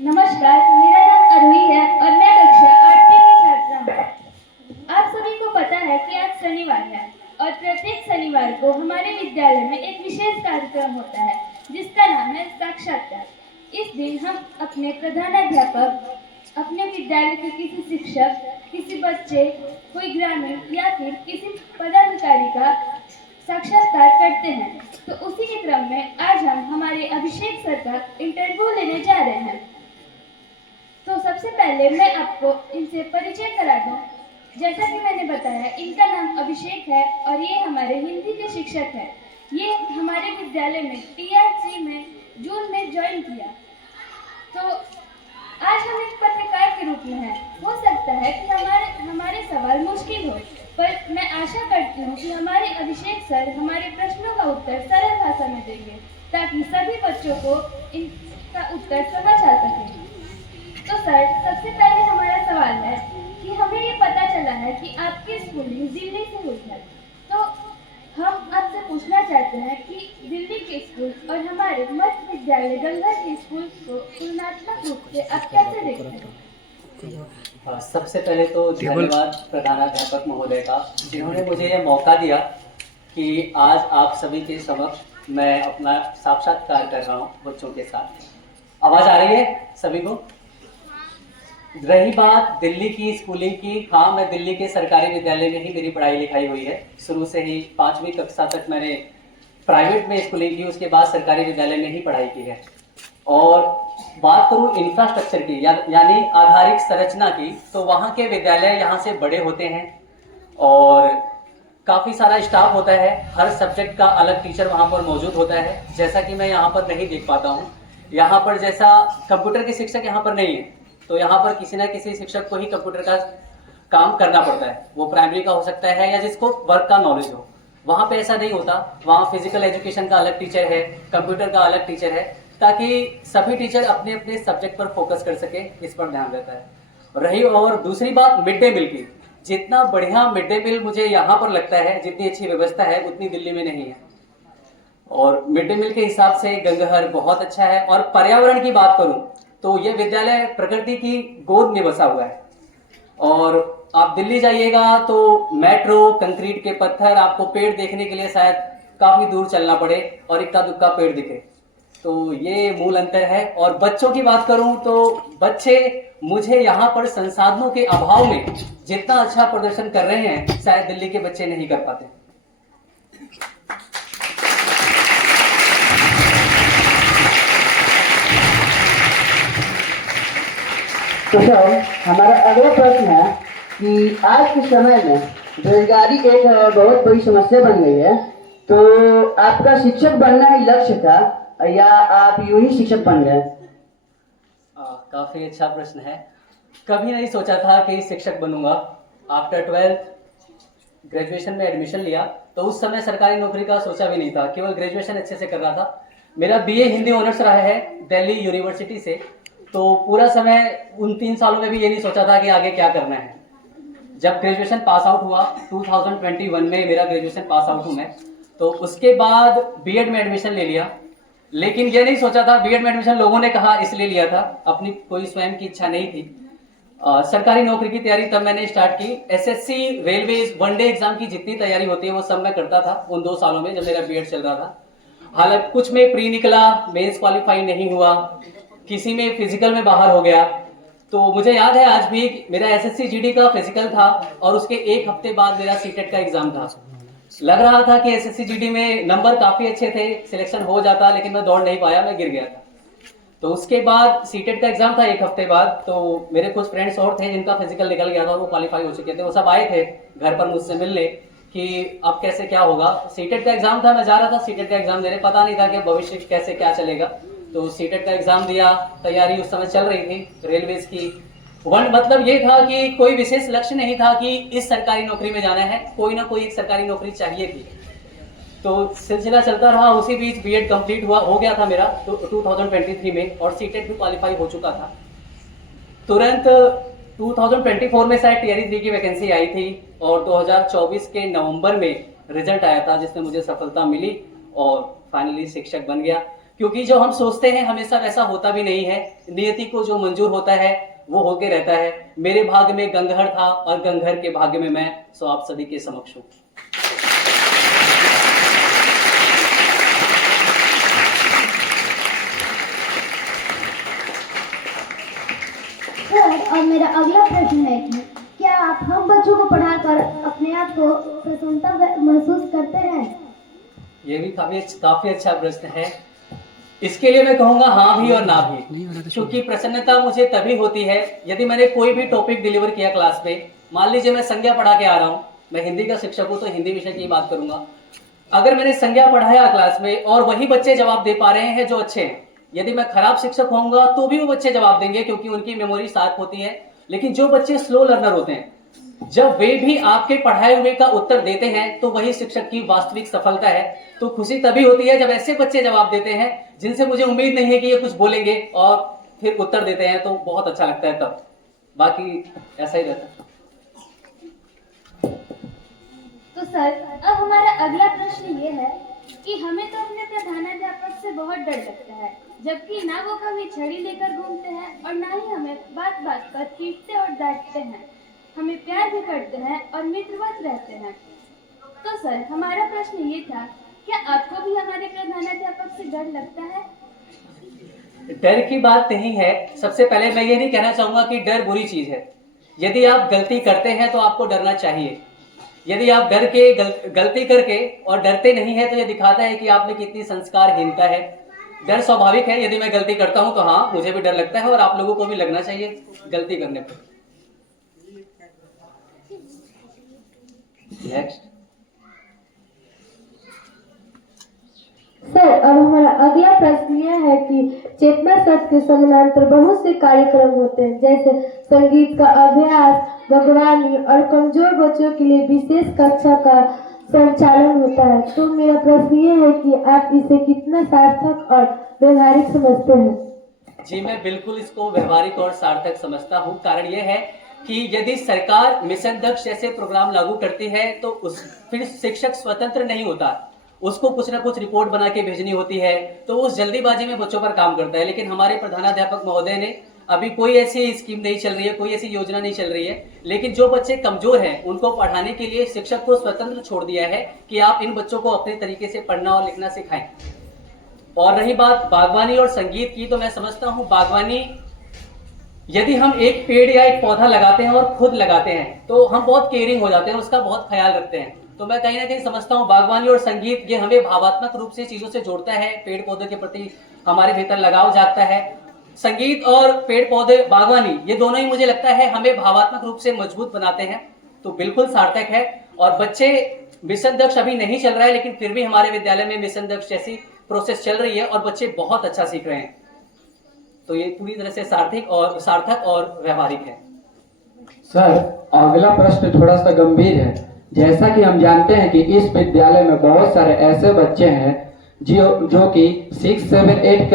नमस्कार, मेरा नाम अरुही है और मैं कक्षा 8वीं की छात्रा हूँ। आप सभी को पता है कि आज शनिवार है और प्रत्येक शनिवार को हमारे विद्यालय में एक विशेष कार्यक्रम होता है जिसका नाम है साक्षात्कार। इस दिन हम अपने प्रधानाध्यापक, अपने विद्यालय के किसी शिक्षक, किसी बच्चे, कोई ग्रामीण या फिर किसी पदाधिकारी का साक्षात्कार करते हैं। तो उसी के क्रम में आज हम हमारे अभिषेक सर का इंटरव्यू लेने जा रहे हैं। तो सबसे पहले मैं आपको इनसे परिचय करा दूं। जैसा कि मैंने बताया, इनका नाम अभिषेक है और ये हमारे हिंदी के शिक्षक हैं। ये हमारे विद्यालय में TRC में जून में ज्वाइन किया। तो आज हम एक पत्रकार के रूप में हैं। हो सकता है कि हमारे सवाल मुश्किल हो, पर मैं आशा करती हूँ कि हमारे अभिषेक सर हमारे प्रश्नों का उत्तर सरल भाषा में देंगे ताकि सभी बच्चों को इनका उत्तर समझ आ सके। तो सर, सबसे पहले हमारा सवाल है कि हमें ये पता चला है कि आपकी स्कूलिंग दिल्ली से हुई है। तो हम आपसे पूछना चाहते हैं कि दिल्ली के स्कूल और हमारे मध्य विद्यालय गंगा के स्कूल को तुलनात्मक रूप से आप कैसे देखते हैं? सबसे पहले तो धन्यवाद प्रधानाध्यापक महोदय का, जिन्होंने मुझे यह मौका दिया कि आज आप सभी के समक्ष मैं अपना साक्षात्कार कर रहा हूँ बच्चों के साथ। आवाज़ आ रही है सभी को? रही बात दिल्ली की स्कूलिंग की, हाँ, मैं दिल्ली के सरकारी विद्यालय में ही मेरी पढ़ाई लिखाई हुई है। शुरू से ही 5वीं कक्षा तक मैंने प्राइवेट में स्कूलिंग की, उसके बाद सरकारी विद्यालय में ही पढ़ाई की है। और बात करूँ इंफ्रास्ट्रक्चर की यानी आधारिक संरचना की, तो वहाँ के विद्यालय यहाँ से बड़े होते हैं और काफ़ी सारा स्टाफ होता है। हर सब्जेक्ट का अलग टीचर वहाँ पर मौजूद होता है, जैसा कि मैं यहाँ पर नहीं देख पाता हूँ। यहाँ पर जैसा कंप्यूटर के शिक्षक यहाँ पर नहीं है, तो यहाँ पर किसी न किसी शिक्षक को ही कंप्यूटर का काम करना पड़ता है। वो प्राइमरी का हो सकता है या जिसको वर्क का नॉलेज हो। वहाँ पे ऐसा नहीं होता। वहाँ फिजिकल एजुकेशन का अलग टीचर है, कंप्यूटर का अलग टीचर है, ताकि सभी टीचर अपने अपने सब्जेक्ट पर फोकस कर सके, इस पर ध्यान रहता है। रही और दूसरी बात मिड डे मील की, जितना बढ़िया मिड डे मील मुझे यहाँ पर लगता है, जितनी अच्छी व्यवस्था है उतनी दिल्ली में नहीं है। और मिड डे मील के हिसाब से गंगहर बहुत अच्छा है। और पर्यावरण की बात करूँ तो यह विद्यालय प्रकृति की गोद में बसा हुआ है। और आप दिल्ली जाइएगा तो मेट्रो, कंक्रीट के पत्थर, आपको पेड़ देखने के लिए शायद काफ़ी दूर चलना पड़े और इक्का दुक्का पेड़ दिखे। तो ये मूल अंतर है। और बच्चों की बात करूं तो बच्चे मुझे यहाँ पर संसाधनों के अभाव में जितना अच्छा प्रदर्शन कर रहे हैं, शायद दिल्ली के बच्चे नहीं कर पाते। तो सर, हमारा अगला प्रश्न है कि आज के समय में बेरोजगारी एक बहुत बड़ी समस्या बन गई है। तो आपका शिक्षक बनना ही लक्ष्य था या आप यूं ही शिक्षक बन गए? काफ़ी अच्छा प्रश्न है। कभी नहीं सोचा था कि शिक्षक बनूंगा। आफ्टर 12th ग्रेजुएशन में एडमिशन लिया तो उस समय सरकारी नौकरी का सोचा भी नहीं था, केवल ग्रेजुएशन अच्छे से कर रहा था। मेरा BA हिंदी ऑनर्स रहा है दिल्ली यूनिवर्सिटी से। तो पूरा समय उन 3 सालों में भी ये नहीं सोचा था कि आगे क्या करना है। जब ग्रेजुएशन पास आउट हुआ 2021 में, मेरा ग्रेजुएशन पास आउट हूँ मैं, तो उसके बाद B.Ed में एडमिशन ले लिया। लेकिन ये नहीं सोचा था, B.Ed में एडमिशन लोगों ने कहा इसलिए लिया था, अपनी कोई स्वयं की इच्छा नहीं थी। सरकारी नौकरी की तैयारी तब मैंने स्टार्ट की। SSC, रेलवेज, वनडे एग्जाम की जितनी तैयारी होती है वो सब मैं करता था उन 2 सालों में जब मेरा B.Ed चल रहा था। हालांकि कुछ में प्री निकला, मेंस क्वालिफाई नहीं हुआ, किसी में फिजिकल में बाहर हो गया। तो मुझे याद है आज भी मेरा SSC GD का फिजिकल था और उसके 1 हफ्ते बाद मेरा CTET का एग्जाम था। लग रहा था कि SSC GD में नंबर काफ़ी अच्छे थे, सिलेक्शन हो जाता, लेकिन मैं दौड़ नहीं पाया, मैं गिर गया था। तो उसके बाद CTET का एग्जाम था 1 हफ्ते बाद। तो मेरे कुछ फ्रेंड्स और थे जिनका फिजिकल निकल गया था, वो क्वालिफाई हो चुके थे। वो सब आए थे घर पर मुझसे मिलने कि अब कैसे क्या होगा। CTET का एग्जाम था, मैं जा रहा था CTET का एग्जाम देने, पता नहीं था कि भविष्य कैसे क्या चलेगा। तो CTET का एग्जाम दिया, तैयारी उस समय चल रही थी रेलवेज की। मतलब ये था कि कोई विशेष लक्ष्य नहीं था कि इस सरकारी नौकरी में जाना है, कोई ना कोई एक सरकारी नौकरी चाहिए थी। तो सिलसिला चलता रहा। उसी बीच B.Ed कंप्लीट हो गया था मेरा 2023 में और CTET भी क्वालिफाई हो चुका था। तुरंत 2024 में शायद Tier 3 की वैकेंसी आई थी और 2024 के नवंबर में रिजल्ट आया था जिसमें मुझे सफलता मिली और फाइनली शिक्षक बन गया। क्योंकि जो हम सोचते हैं हमेशा वैसा होता भी नहीं है। नियति को जो मंजूर होता है वो होके रहता है। मेरे भाग्य में गंगहर था और गंगहर के भाग्य में मैं, सो आप सभी के समक्ष हूँ। सर, और मेरा अगला प्रश्न है कि क्या आप हम बच्चों को पढ़ाकर अपने आप को प्रसन्नता महसूस करते हैं? ये भी काफी अच्छा प्रश्न है। इसके लिए मैं कहूंगा हाँ भी और ना भी, क्योंकि प्रसन्नता मुझे तभी होती है यदि मैंने कोई भी टॉपिक डिलीवर किया क्लास में। मान लीजिए मैं संज्ञा पढ़ा के आ रहा हूँ, मैं हिंदी का शिक्षक हूँ तो हिंदी विषय की बात करूंगा। अगर मैंने संज्ञा पढ़ाया क्लास में और वही बच्चे जवाब दे पा रहे हैं जो अच्छे हैं, यदि मैं खराब शिक्षक होऊंगा तो भी वो बच्चे जवाब देंगे क्योंकि उनकी मेमोरी शार्प होती है। लेकिन जो बच्चे स्लो लर्नर होते हैं, जब वे भी आपके पढ़ाए हुए का उत्तर देते हैं तो वही शिक्षक की वास्तविक सफलता है। तो खुशी तभी होती है जब ऐसे बच्चे जवाब देते हैं जिनसे मुझे उम्मीद नहीं है कि ये कुछ बोलेंगे और फिर उत्तर देते हैं, तो बहुत अच्छा लगता है तब। बाकी ऐसा ही रहता है। तो सर, अब हमारा अगला प्रश्न ये है कि हमें तो अपने प्रधानाध्यापक से बहुत डर लगता है, जबकि ना वो कभी छड़ी लेकर घूमते हैं और ना ही हमें बात बात पर पीटते और डांटते हैं। हमें प्यार भी करते हैं और मित्रवत रहते हैं। तो सर, हमारा प्रश्न ये था, क्या आपको भी हमारे प्रधानाध्यापक से डर लगता है? डर की बात नहीं है। सबसे पहले मैं ये नहीं कहना चाहूंगा कि डर बुरी चीज है। यदि आप गलती करते हैं तो आपको डरना चाहिए। यदि आप डर के गलती करके और डरते नहीं है तो ये दिखाता है कि आप में कितनी संस्कारहीनता है। डर स्वाभाविक है। यदि मैं गलती करता हूं तो हाँ, मुझे भी डर लगता है और आप लोगों को भी लगना चाहिए गलती करने पर। नेक्स्ट। सर, अब हमारा अगला प्रश्न यह है कि चेतना सत्र के समानांतर बहुत से कार्यक्रम होते हैं, जैसे संगीत का अभ्यास, बागवानी और कमजोर बच्चों के लिए विशेष कक्षा का संचालन होता है। तो मेरा प्रश्न यह है कि आप इसे कितना सार्थक और व्यवहारिक समझते हैं? जी, मैं बिल्कुल इसको व्यवहारिक और सार्थक समझता हूँ। कारण यह है कि यदि सरकार मिशन दक्ष जैसे प्रोग्राम लागू करती है तो फिर शिक्षक स्वतंत्र नहीं होता, उसको कुछ ना कुछ रिपोर्ट बना के भेजनी होती है, तो उस जल्दीबाजी में बच्चों पर काम करता है। लेकिन हमारे प्रधानाध्यापक महोदय ने अभी कोई ऐसी स्कीम नहीं चल रही है, कोई ऐसी योजना नहीं चल रही है, लेकिन जो बच्चे कमजोर हैं उनको पढ़ाने के लिए शिक्षक को स्वतंत्र छोड़ दिया है कि आप इन बच्चों को अपने तरीके से पढ़ना और लिखना सिखाएं। और रही बात बागवानी और संगीत की, तो मैं समझता हूँ बागवानी, यदि हम एक पेड़ या एक पौधा लगाते हैं और खुद लगाते हैं तो हम बहुत केयरिंग हो जाते हैं, उसका बहुत ख्याल रखते हैं। तो मैं कहीं ना कहीं समझता हूँ बागवानी और संगीत ये हमें भावात्मक रूप से चीजों से जोड़ता है, पेड़ पौधे के प्रति हमारे भीतर लगाव जागता है। संगीत और पेड़ पौधे, बागवानी, ये दोनों ही मुझे लगता है हमें भावात्मक रूप से मजबूत बनाते हैं। तो बिल्कुल सार्थक है। और बच्चे, मिशन दक्ष अभी नहीं चल रहा है लेकिन फिर भी हमारे विद्यालय में मिशन दक्ष जैसी प्रोसेस चल रही है और बच्चे बहुत अच्छा सीख रहे हैं। तो ये पूरी तरह से सार्थक और व्यवहारिक है। सर, अगला प्रश्न थोड़ा सा गंभीर है। जैसा कि हम जानते हैं कि इस विद्यालय में बहुत सारे ऐसे बच्चे हैं जो कि 6, 7, 8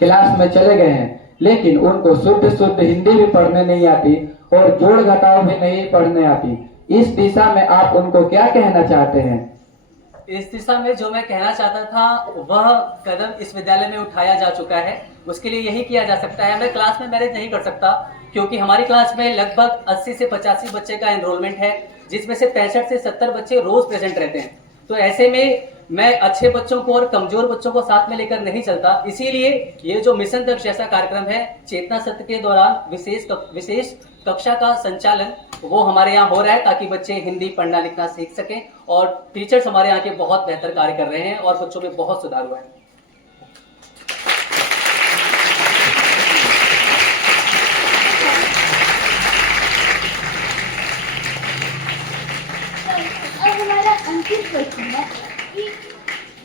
क्लास में चले गए हैं, लेकिन उनको शुद्ध हिंदी भी पढ़ने नहीं आती और जोड़ घटाव भी नहीं पढ़ने आती। इस दिशा में आप उनको क्या कहना चाहते हैं? इस दिशा में जो मैं कहना चाहता था वह कदम इस विद्यालय में उठाया जा चुका है। उसके लिए यही किया जा सकता है। मैं क्लास में मैनेज नहीं कर सकता क्योंकि हमारी क्लास में लगभग 80 से 85 बच्चे का एनरोलमेंट है, जिसमें से 65 से 70 बच्चे रोज प्रेजेंट रहते हैं। तो ऐसे में मैं अच्छे बच्चों को और कमजोर बच्चों को साथ में लेकर नहीं चलता। इसीलिए ये जो मिशन दक्ष जैसा कार्यक्रम है, चेतना सत्र के दौरान विशेष कक्षा का संचालन वो हमारे यहाँ हो रहा है ताकि बच्चे हिंदी पढ़ना लिखना सीख सकें। और टीचर्स हमारे यहाँ के बहुत बेहतर कार्य कर रहे हैं और बच्चों में बहुत सुधार हुआ है। अब हमारा अंतिम प्रश्न है कि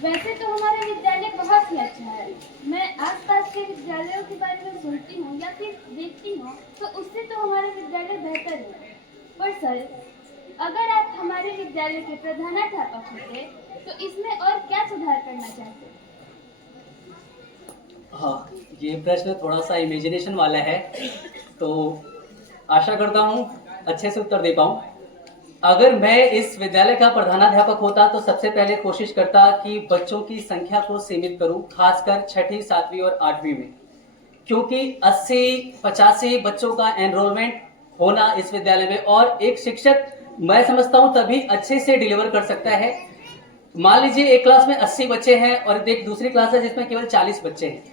वैसे तो हमारा विद्यालय बहुत ही अच्छा है। मैं आसपास के विद्यालयों के बारे में सुनती हूँ या फिर देखती हूँ तो उससे तो हमारा विद्यालय बेहतर है। पर सर, अगर आप हमारे विद्यालय के प्रधानाध्यापक होते तो इसमें और क्या सुधार करना चाहते? हाँ, ये प्रश्न थोड़ा सा इमेजिनेशन वाला है, तो आशा करता हूँ अच्छे से उत्तर दे पाऊँ। अगर मैं इस विद्यालय का प्रधानाध्यापक होता तो सबसे पहले कोशिश करता कि बच्चों की संख्या को सीमित करूं, खासकर छठी, 7वीं और 8वीं में, क्योंकि 80-85 बच्चों का एनरोलमेंट होना इस विद्यालय में, और एक शिक्षक मैं समझता हूं तभी अच्छे से डिलीवर कर सकता है। मान लीजिए एक क्लास में 80 बच्चे हैं और एक दूसरी क्लास है जिसमें केवल 40 बच्चे हैं,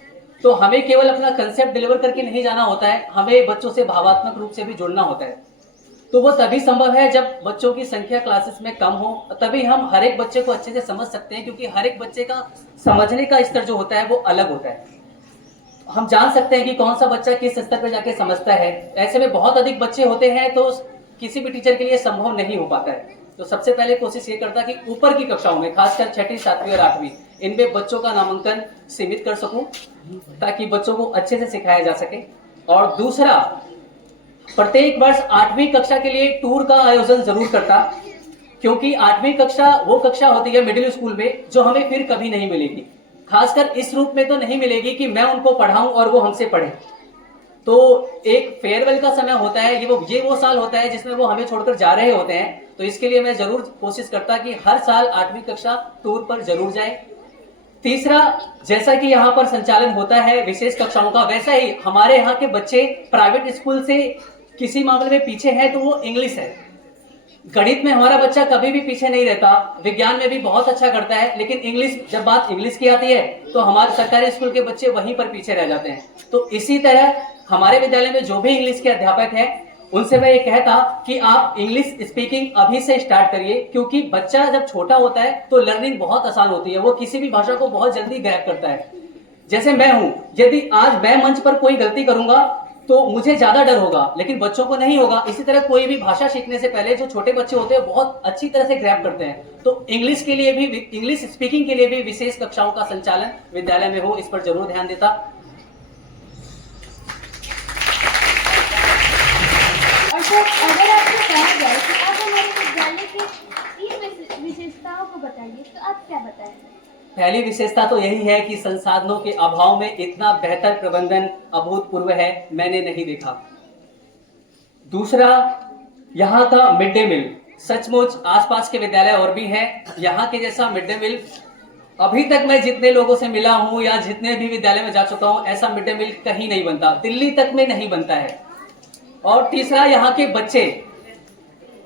तो हमें केवल अपना कंसेप्ट डिलीवर करके नहीं जाना होता है, हमें बच्चों से भावात्मक रूप से भी जुड़ना होता है। तो वो तभी संभव है जब बच्चों की संख्या क्लासेस में कम हो, तभी हम हर एक बच्चे को अच्छे से समझ सकते हैं, क्योंकि हर एक बच्चे का समझने का स्तर जो होता है वो अलग होता है। हम जान सकते हैं कि कौन सा बच्चा किस स्तर पर जाके समझता है। ऐसे में बहुत अधिक बच्चे होते हैं तो किसी भी टीचर के लिए संभव नहीं हो पाता है। तो सबसे पहले कोशिश ये करता कि ऊपर की कक्षाओं में, खासकर छठी, 7वीं और 8वीं, इनमें बच्चों का नामांकन सीमित कर सकूं ताकि बच्चों को अच्छे से सिखाया जा सके। और दूसरा, प्रत्येक वर्ष 8वीं कक्षा के लिए टूर का आयोजन जरूर करता, क्योंकि 8वीं कक्षा वो कक्षा होती है मिडिल स्कूल में जो हमें फिर कभी नहीं मिलेगी, खासकर इस रूप में तो नहीं मिलेगी कि मैं उनको पढ़ाऊं और वो हमसे पढ़े। तो एक फेयरवेल का समय होता है, ये वो साल होता है जिसमें वो हमें छोड़कर जा रहे होते हैं, तो इसके लिए मैं जरूर कोशिश करता कि हर साल 8वीं कक्षा टूर पर जरूर जाए। तीसरा, जैसा कि यहाँ पर संचालन होता है विशेष कक्षाओं का, वैसा ही हमारे यहाँ के बच्चे प्राइवेट स्कूल से किसी मामले में पीछे है तो वो इंग्लिश है। गणित में हमारा बच्चा कभी भी पीछे नहीं रहता, विज्ञान में भी बहुत अच्छा करता है, लेकिन इंग्लिश, जब बात इंग्लिश की आती है तो हमारे सरकारी स्कूल के बच्चे वहीं पर पीछे रह जाते हैं। तो इसी तरह हमारे विद्यालय में जो भी इंग्लिश के अध्यापक हैं उनसे मैं ये कहता कि आप इंग्लिश स्पीकिंग अभी से स्टार्ट करिए, क्योंकि बच्चा जब छोटा होता है तो लर्निंग बहुत आसान होती है, वो किसी भी भाषा को बहुत जल्दी ग्रैब करता है। जैसे मैं हूं, यदि आज मैं मंच पर कोई गलती करूंगा तो मुझे ज्यादा डर होगा, लेकिन बच्चों को नहीं होगा। इसी तरह कोई भी भाषा सीखने से पहले जो छोटे बच्चे होते हैं बहुत अच्छी तरह से ग्रैब करते हैं। तो इंग्लिश के लिए भी, इंग्लिश स्पीकिंग के लिए भी विशेष कक्षाओं का संचालन विद्यालय में हो, इस पर जरूर ध्यान देता। और सर, अगर आपसे कहा जाए कि आप हमारे विद्यालय की 3 विशेषताओं को बताइए तो आप क्या बताएंगे? पहली विशेषता तो यही है कि संसाधनों के अभाव में इतना बेहतर प्रबंधन अभूतपूर्व है, मैंने नहीं देखा। दूसरा, यहाँ का मिड डे मील, सचमुच आसपास के विद्यालय और भी हैं, यहाँ के जैसा मिड डे मील अभी तक मैं जितने लोगों से मिला हूँ या जितने भी विद्यालय में जा चुका हूँ, ऐसा मिड डे मील कहीं नहीं बनता, दिल्ली तक में नहीं बनता है। और तीसरा, यहाँ के बच्चे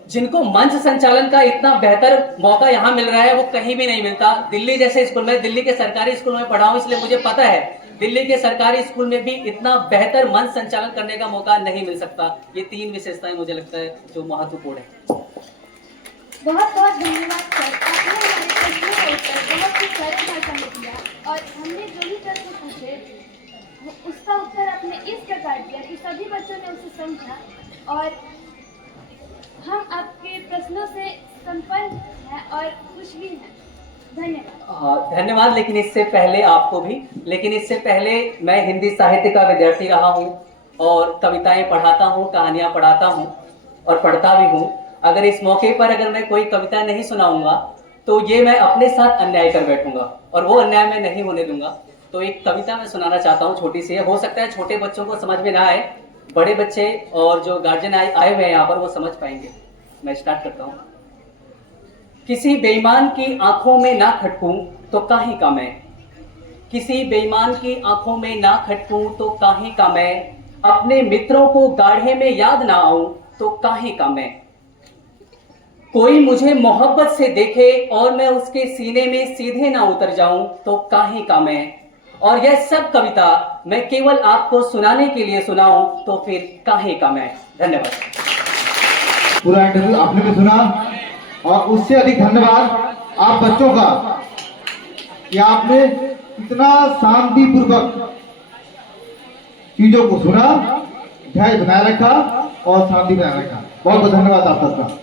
जिनको मंच संचालन का इतना बेहतर मौका यहाँ मिल रहा है वो कहीं भी नहीं मिलता। दिल्ली जैसे स्कूल में, दिल्ली के सरकारी स्कूल में पढ़ा हूँ इसलिए मुझे पता है, दिल्ली के सरकारी स्कूल में भी इतना बेहतर मंच संचालन करने का मौका नहीं मिल सकता। ये 3 विशेषताएं मुझे लगता है जो महत्वपूर्ण है। बहुत बहुत धन्यवाद सर, आपने हमारे प्रश्नों का उत्तर बहुत ही सरल भाषा में दिया और हमने जो भी प्रश्न पूछे उसका उत्तर आपने इस प्रकार दिया कि सभी बच्चों ने उसे समझा और हम आपके प्रश्नों से संपन्न हैं और खुश भी हैं। धन्यवाद। धन्यवाद। लेकिन इससे पहले आपको भी, लेकिन इससे पहले मैं हिंदी साहित्य का विद्यार्थी रहा हूँ और कविताएं पढ़ाता हूँ, कहानियाँ पढ़ाता हूँ और पढ़ता भी हूँ। अगर इस मौके पर अगर मैं कोई कविता नहीं सुनाऊंगा तो ये मैं अपने साथ अन्याय कर बैठूंगा और वो अन्याय मैं नहीं होने दूंगा। तो एक कविता मैं सुनाना चाहता हूँ, छोटी सी है, हो सकता है छोटे बच्चों को समझ में ना आए, बड़े बच्चे और जो गार्जियन आए हुए हैं यहाँ पर वो समझ पाएंगे। मैं स्टार्ट करता हूँ। किसी बेईमान की आंखों में ना खटकूं तो काहे का मैं, किसी बेईमान की आंखों में ना खटकूं तो काहे का मैं, अपने मित्रों को गाढ़े में याद ना आऊं तो काहे का मैं, कोई मुझे मोहब्बत से देखे और मैं उसके सीने में सीधे ना उतर जाऊं तो काहे का मैं, और यह सब कविता मैं केवल आपको सुनाने के लिए सुनाऊं तो फिर काहे का मैं। धन्यवाद। पूरा इंटरव्यू आपने भी सुना और उससे अधिक धन्यवाद आप बच्चों का कि आपने इतना शांतिपूर्वक चीजों को सुना, धैर्य बनाए रखा और शांति बनाए रखा। बहुत बहुत धन्यवाद आप सबका।